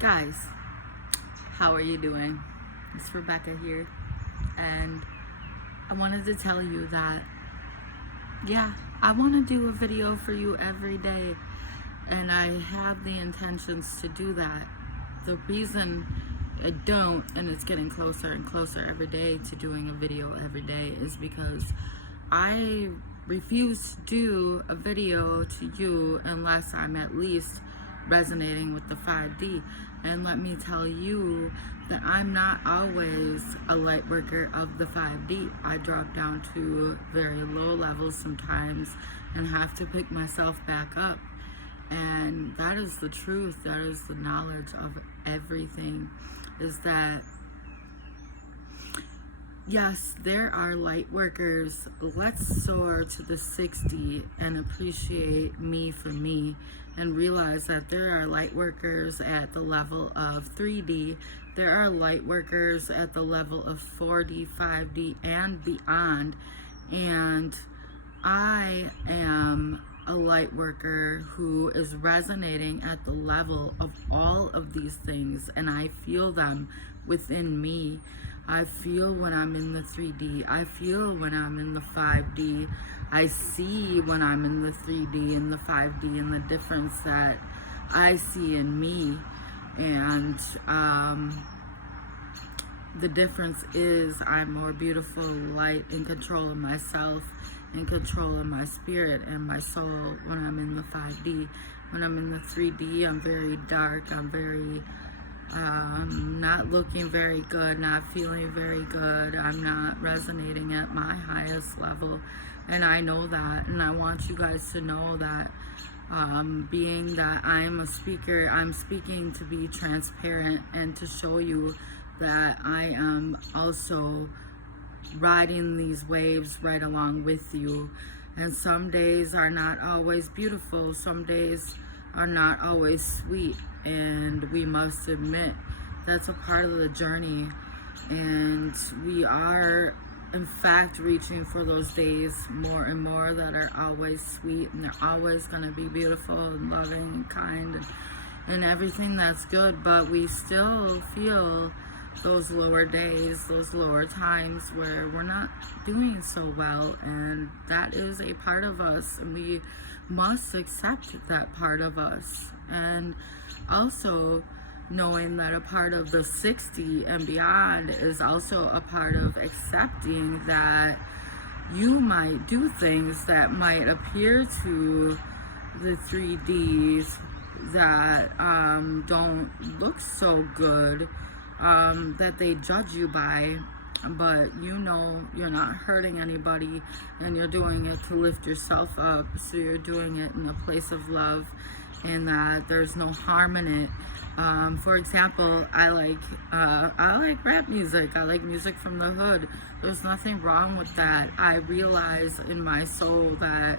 Guys, how are you doing? It's Rebecca here, and I wanted to tell you that, yeah, I want to do a video for you every day, and I have the intentions to do that. The reason I don't, and it's getting closer and closer every day to doing a video every day, is because I refuse to do a video to you unless I'm at least resonating with the 5D. And let me tell you that I'm not always a light worker of the 5D. I drop down to very low levels sometimes and have to pick myself back up. And that is the truth, that is the knowledge of everything, is that yes, there are light workers. Let's soar to the 60 and appreciate me for me, and realize that there are light workers at the level of 3D. There are light workers at the level of 4D, 5D, and beyond. And I am a light worker who is resonating at the level of all of these things, and I feel them within me. I feel when I'm in the 3D. I feel when I'm in the 5D. I see when I'm in the 3D and the 5D, and the difference that I see in me. And the difference is I'm more beautiful, light, in control of myself, in control of my spirit and my soul when I'm in the 5D. When I'm in the 3D, I'm very dark. I'm very not looking very good, not feeling very good. I'm not resonating at my highest level, and I know that, and I want you guys to know that. Being that I'm a speaker, I'm speaking to be transparent and to show you that I am also riding these waves right along with you. And some days are not always beautiful, some days are not always sweet, and we must admit that's a part of the journey. And we are in fact reaching for those days more and more that are always sweet, and they're always going to be beautiful and loving and kind and everything that's good. But we still feel those lower days, those lower times where we're not doing so well, and that is a part of us, and we must accept that part of us. And also knowing that a part of the 60 and beyond is also a part of accepting that you might do things that might appear to the 3Ds that don't look so good, that they judge you by, but you know you're not hurting anybody, and you're doing it to lift yourself up. So you're doing it in a place of love, and that there's no harm in it. For example, I like rap music. I like music from the hood. There's nothing wrong with that. I realize in my soul that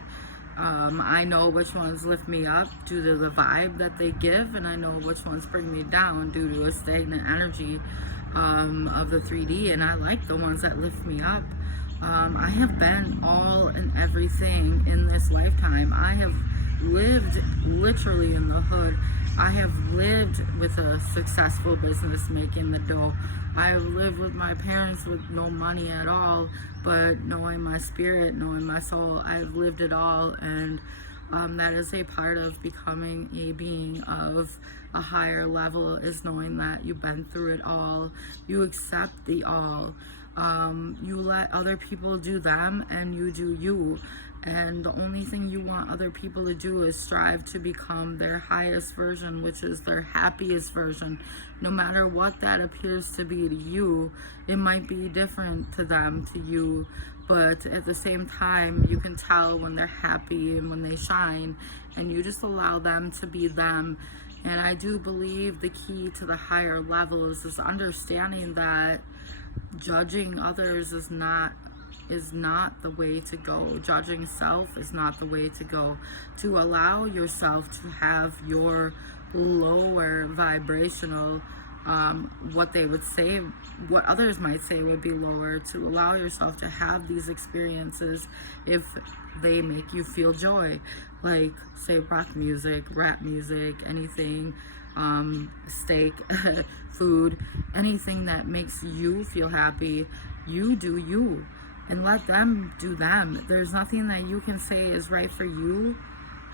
I know which ones lift me up due to the vibe that they give, and I know which ones bring me down due to a stagnant energy of the 3D, and I like the ones that lift me up. I have been all and everything in this lifetime. I have lived literally in the hood. I have lived with a successful business making the dough. I have lived with my parents with no money at all, but knowing my spirit, knowing my soul, I've lived it all. And that is a part of becoming a being of a higher level, is knowing that you've been through it all. You accept the all. You let other people do them, and you do you. And the only thing you want other people to do is strive to become their highest version, which is their happiest version. No matter what that appears to be to you, it might be different to them, to you, but at the same time, you can tell when they're happy and when they shine, and you just allow them to be them. And I do believe the key to the higher levels is understanding that judging others is not the way to go. Judging self is not the way to go. To allow yourself to have your lower vibrational, what they would say, what others might say would be lower, to allow yourself to have these experiences if they make you feel joy, like say rock music, rap music, anything steak, food, anything that makes you feel happy. You do you, and let them do them. There's nothing that you can say is right for you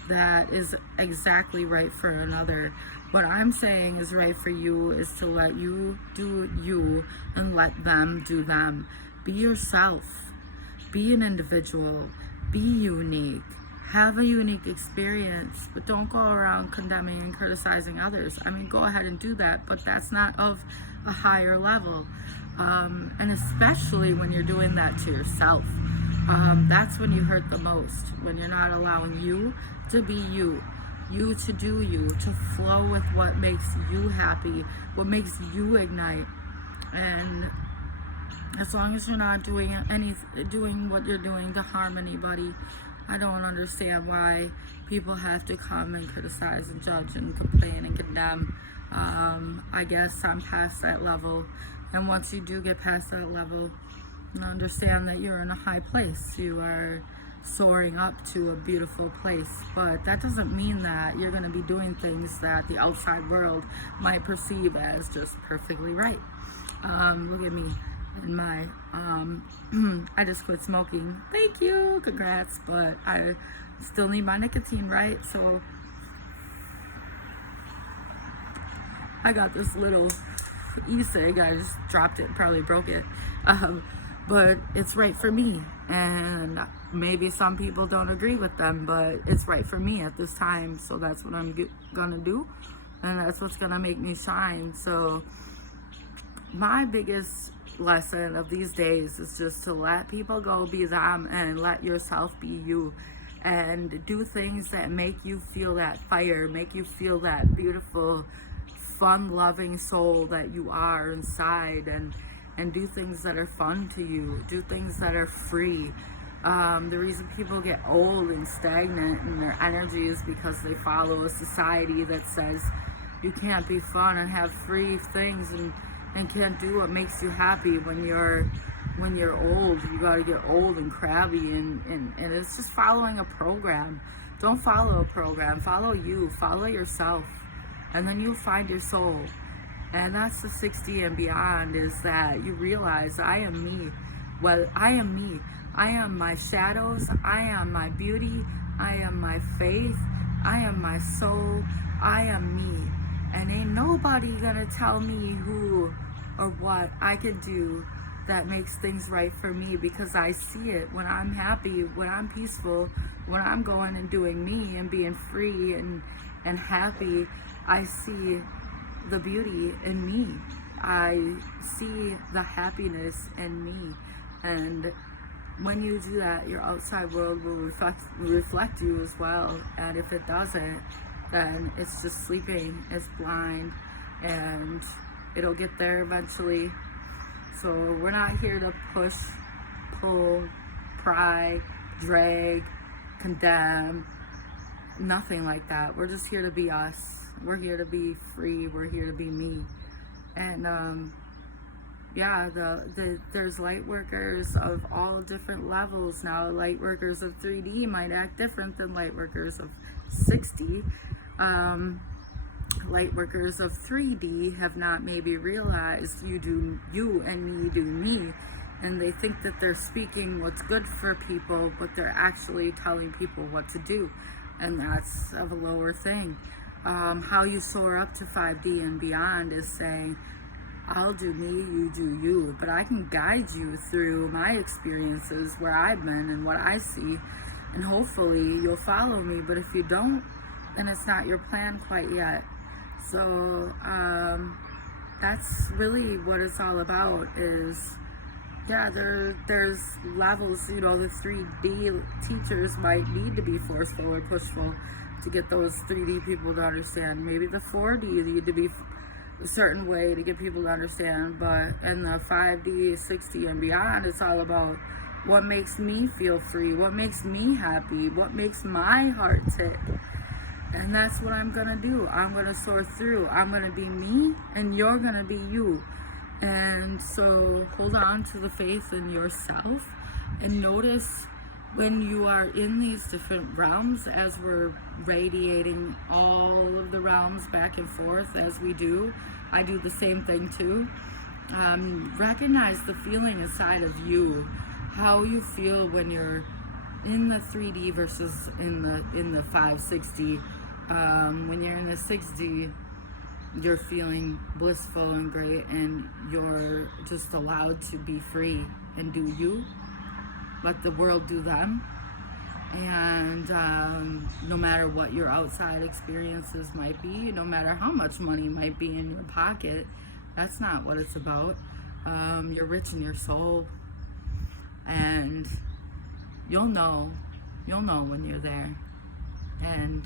that is exactly right for another. What I'm saying is right for you is to let you do you and let them do them. Be yourself. Be an individual. Be unique. Have a unique experience, but don't go around condemning and criticizing others. I mean, go ahead and do that, but that's not of a higher level. And especially when you're doing that to yourself. That's when you hurt the most, when you're not allowing you to be you to do you, to flow with what makes you happy, what makes you ignite. And as long as you're not doing what you're doing to harm anybody, I don't understand why people have to come and criticize and judge and complain and condemn. I guess I'm past that level, and once you do get past that level, understand that you're in a high place. You are soaring up to a beautiful place, but that doesn't mean that you're going to be doing things that the outside world might perceive as just perfectly right. Look at me and my I just quit smoking. Thank you, congrats, but I still need my nicotine, right? So I got this little e-cig. I just dropped it, probably broke it, but it's right for me. And maybe some people don't agree with them, but it's right for me at this time. So that's what I'm gonna do, and that's what's gonna make me shine. So my biggest lesson of these days is just to let people go, be them, and let yourself be you, and do things that make you feel that fire, make you feel that beautiful, fun loving soul that you are inside, and do things that are fun to you, do things that are free. The reason people get old and stagnant in their energy is because they follow a society that says you can't be fun and have free things and can't do what makes you happy. When you're old, you got to get old and crabby, and it's just following a program. Don't follow a program. Follow you. Follow yourself, and then you'll find your soul. And that's the 60 and beyond, is that you realize I am me. Well, I am me. I am my shadows. I am my beauty. I am my faith. I am my soul. I am me. And ain't nobody gonna tell me who or what I can do that makes things right for me, because I see it when I'm happy, when I'm peaceful, when I'm going and doing me and being free and happy. I see the beauty in me. I see the happiness in me. And when you do that, your outside world will reflect you as well. And if it doesn't, then it's just sleeping, it's blind, and it'll get there eventually. So we're not here to push, pull, pry, drag, condemn, nothing like that. We're just here to be us. We're here to be free. We're here to be me. And yeah, there's light workers of all different levels now. Light workers of 3D might act different than light workers of 60. Light workers of 3D have not maybe realized you do you and me do me, and they think that they're speaking what's good for people, but they're actually telling people what to do, and that's of a lower thing. How you soar up to 5D and beyond is saying, I'll do me, you do you, but I can guide you through my experiences, where I've been and what I see, and hopefully you'll follow me. But if you don't, then it's not your plan quite yet. So that's really what it's all about. Is yeah, there's levels. You know, the 3D teachers might need to be forceful or pushful to get those 3D people to understand. Maybe the 4D need to be a certain way to get people to understand. But in the 5D, 60 and beyond, it's all about what makes me feel free, what makes me happy, what makes my heart tick. And that's what I'm gonna do. I'm gonna soar through. I'm gonna be me, and you're gonna be you. And so hold on to the faith in yourself, and notice when you are in these different realms, as we're radiating all of the realms back and forth as we do, I do the same thing too. Recognize the feeling inside of you, how you feel when you're in the 3D versus in the 560. When you're in the 6D, you're feeling blissful and great, and you're just allowed to be free and do you. Let the world do them. And no matter what your outside experiences might be, no matter how much money might be in your pocket, that's not what it's about. You're rich in your soul, and you'll know when you're there. And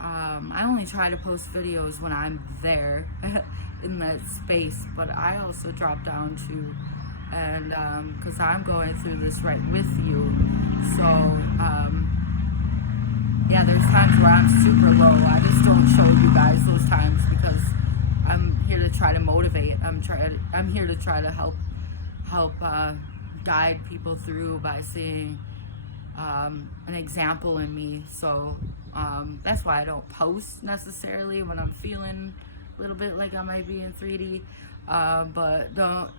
I only try to post videos when I'm there in that space, but I also drop down too, and because I'm going through this right with you. So yeah, there's times where I'm super low. I just don't show you guys those times because I'm here to try to motivate. I'm here to try to help guide people through by seeing an example in me. So that's why I don't post necessarily when I'm feeling a little bit like I might be in 3D. But don't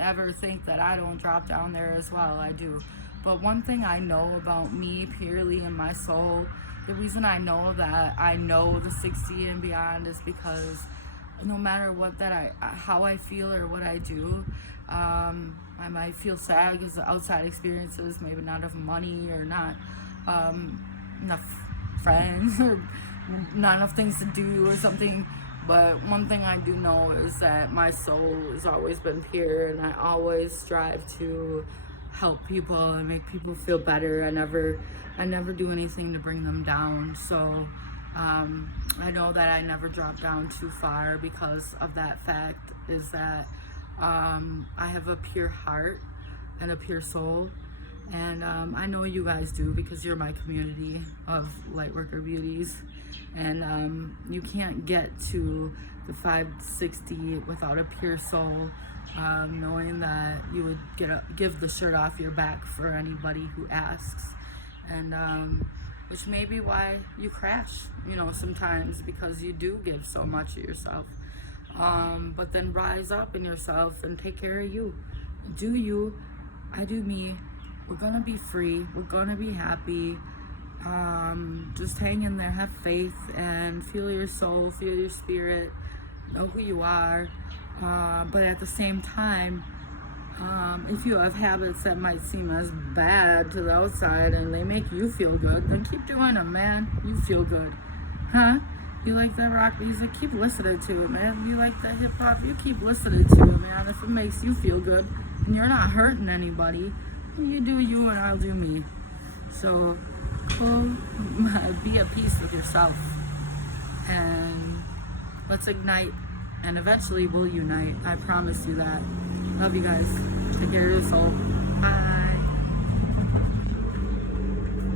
ever think that I don't drop down there as well. I do. But one thing I know about me purely in my soul, the reason I know that I know the 60 and beyond is because no matter what how I feel or what I do, I might feel sad because the outside experiences, maybe not enough money or not enough friends or not enough things to do or something. But one thing I do know is that my soul has always been pure, and I always strive to help people and make people feel better. I never do anything to bring them down. So I know that I never drop down too far because of that fact, is that I have a pure heart and a pure soul. And I know you guys do because you're my community of Lightworker beauties. And you can't get to the 560 without a pure soul, knowing that you would give the shirt off your back for anybody who asks. And which may be why you crash, sometimes, because you do give so much of yourself. But then rise up in yourself and take care of you. Do you, I do me. We're gonna be free. We're gonna be happy. Just hang in there, have faith, and feel your soul, feel your spirit, know who you are. But at the same time, if you have habits that might seem as bad to the outside and they make you feel good, then keep doing them, man. You feel good. Huh? You like that rock music? Keep listening to it, man. You like that hip hop? You keep listening to it, man. If it makes you feel good and you're not hurting anybody, you do you and I'll do me. So be at peace with yourself, and let's ignite, and eventually we'll unite. I promise you that. Love you guys. Take care of your soul. Bye.